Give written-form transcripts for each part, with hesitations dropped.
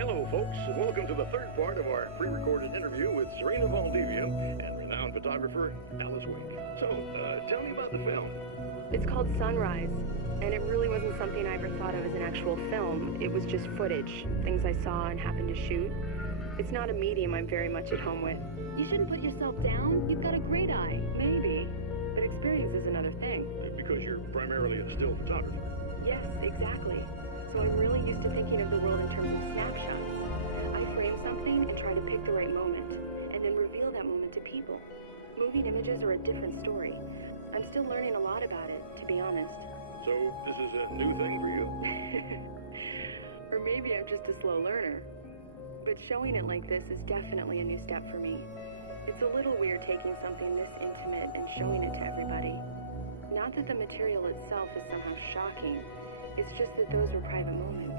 Hello, folks, and welcome to the third part of our pre-recorded interview with Serena Valdivia and renowned photographer Alice Wink. So, tell me about the film. It's called Sunrise, and it really wasn't something I ever thought of as an actual film. It was just footage, things I saw and happened to shoot. It's not a medium I'm very much at home with. You shouldn't put yourself down. You've got a great eye. Maybe, but experience is another thing. Because you're primarily a still photographer. Yes, exactly. So I'm really used to thinking of the world in terms of snapshots. I frame something and try to pick the right moment, and then reveal that moment to people. Moving images are a different story. I'm still learning a lot about it, to be honest. So, this is a new thing for you? Or maybe I'm just a slow learner. But showing it like this is definitely a new step for me. It's a little weird taking something this intimate and showing it to everybody. Not that the material itself is somehow shocking. It's just that those were private moments.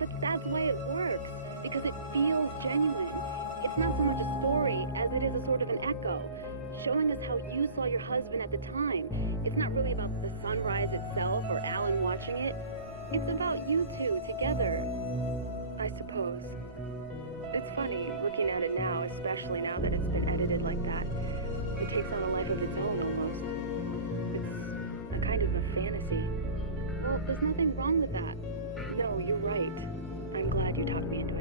But that's why it works, because it feels genuine. It's not so much a story as it is a sort of an echo, showing us how you saw your husband at the time. It's not really about the sunrise itself or Alan watching it. It's about you two together. I suppose. It's funny looking at it now, especially now that it's been edited like that. It takes on a life of its own almost. It's a kind of a fantasy. Well, there's nothing wrong with that. No, you're right. I'm glad you talked me into it.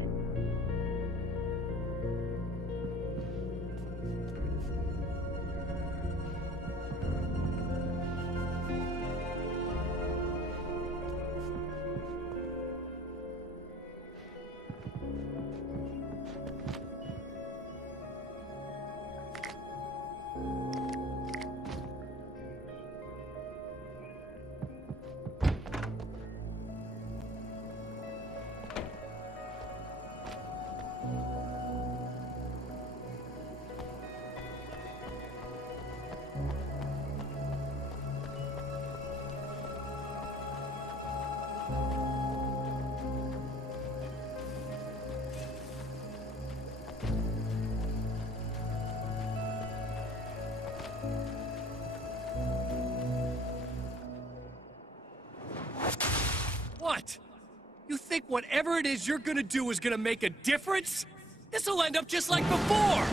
What? You think whatever it is you're gonna do is gonna make a difference? This'll end up just like before!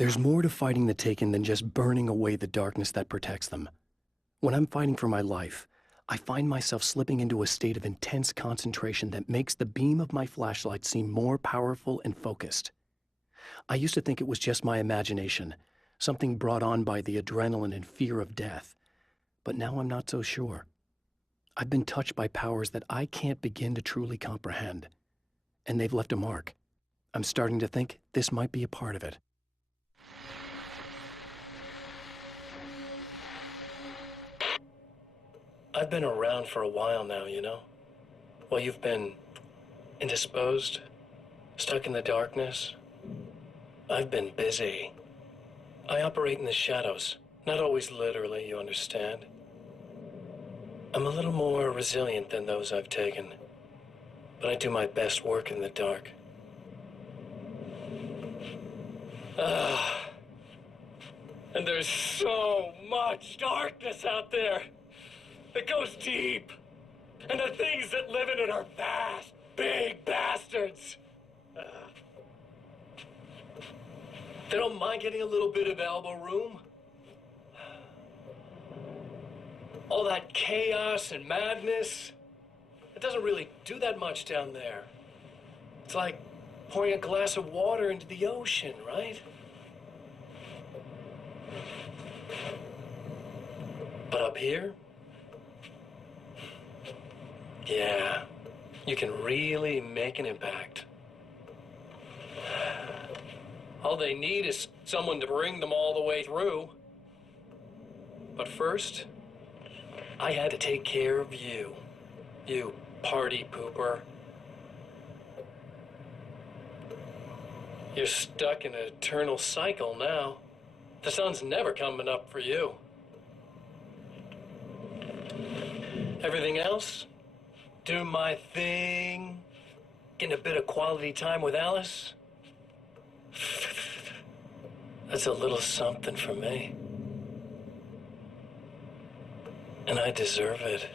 There's more to fighting the Taken than just burning away the darkness that protects them. When I'm fighting for my life, I find myself slipping into a state of intense concentration that makes the beam of my flashlight seem more powerful and focused. I used to think it was just my imagination, something brought on by the adrenaline and fear of death. But now I'm not so sure. I've been touched by powers that I can't begin to truly comprehend. And they've left a mark. I'm starting to think this might be a part of it. I've been around for a while now, you know? While you've been indisposed, stuck in the darkness, I've been busy. I operate in the shadows, not always literally, you understand? I'm a little more resilient than those I've taken, but I do my best work in the dark. And there's so much darkness out there. It goes deep. And the things that live in it are vast, big bastards. They don't mind getting a little bit of elbow room. All that chaos and madness, it doesn't really do that much down there. It's like pouring a glass of water into the ocean, right? But up here, yeah, you can really make an impact. All they need is someone to bring them all the way through. But first, I had to take care of you. You party pooper. You're stuck in an eternal cycle now. The sun's never coming up for you. Everything else? Do my thing. Getting a bit of quality time with Alice. That's a little something for me. And I deserve it.